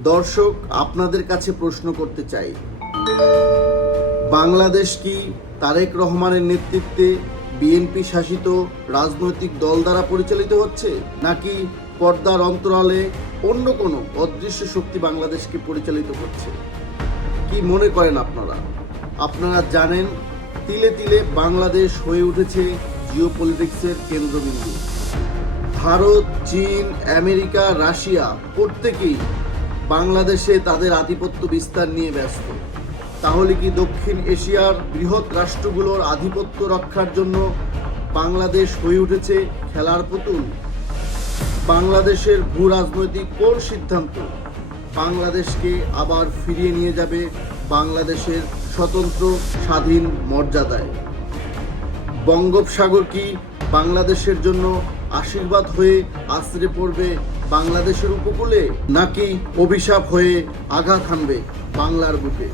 দর্শক, আপনাদের কাছে প্রশ্ন করতে চাই, বাংলাদেশ কি তারেক রহমানের নেতৃত্বে বিএনপি শাসিত রাজনৈতিক দল দ্বারা পরিচালিত হচ্ছে, নাকি পর্দার অন্তরালে অন্য কোনো অদৃশ্য শক্তি বাংলাদেশকে পরিচালিত করছে? কি মনে করেন আপনারা? আপনারা জানেন, তিলে তিলে বাংলাদেশ হয়ে উঠেছে জিওপলিটিক্সের কেন্দ্রবিন্দু। ভারত, চীন, আমেরিকা, রাশিয়া প্রত্যেকেই বাংলাদেশে তাদের আধিপত্য বিস্তার নিয়ে ব্যস্ত। তাহলে কি দক্ষিণ এশিয়ার বৃহৎ রাষ্ট্রগুলোর আধিপত্য রক্ষার জন্য বাংলাদেশ হয়ে উঠেছে খেলার পুতুল? বাংলাদেশের ভূ রাজনৈতিক কোন সিদ্ধান্ত বাংলাদেশকে আবার ফিরিয়ে নিয়ে যাবে বাংলাদেশের স্বতন্ত্র স্বাধীন মর্যাদায়? বঙ্গোপসাগর কি বাংলাদেশের জন্য আশীর্বাদ হয়ে আছড়ে পড়বে বাংলাদেশের উপকূলে, নাকি অভিশাপ হয়ে আঘাত হানবে বাংলার বুকে?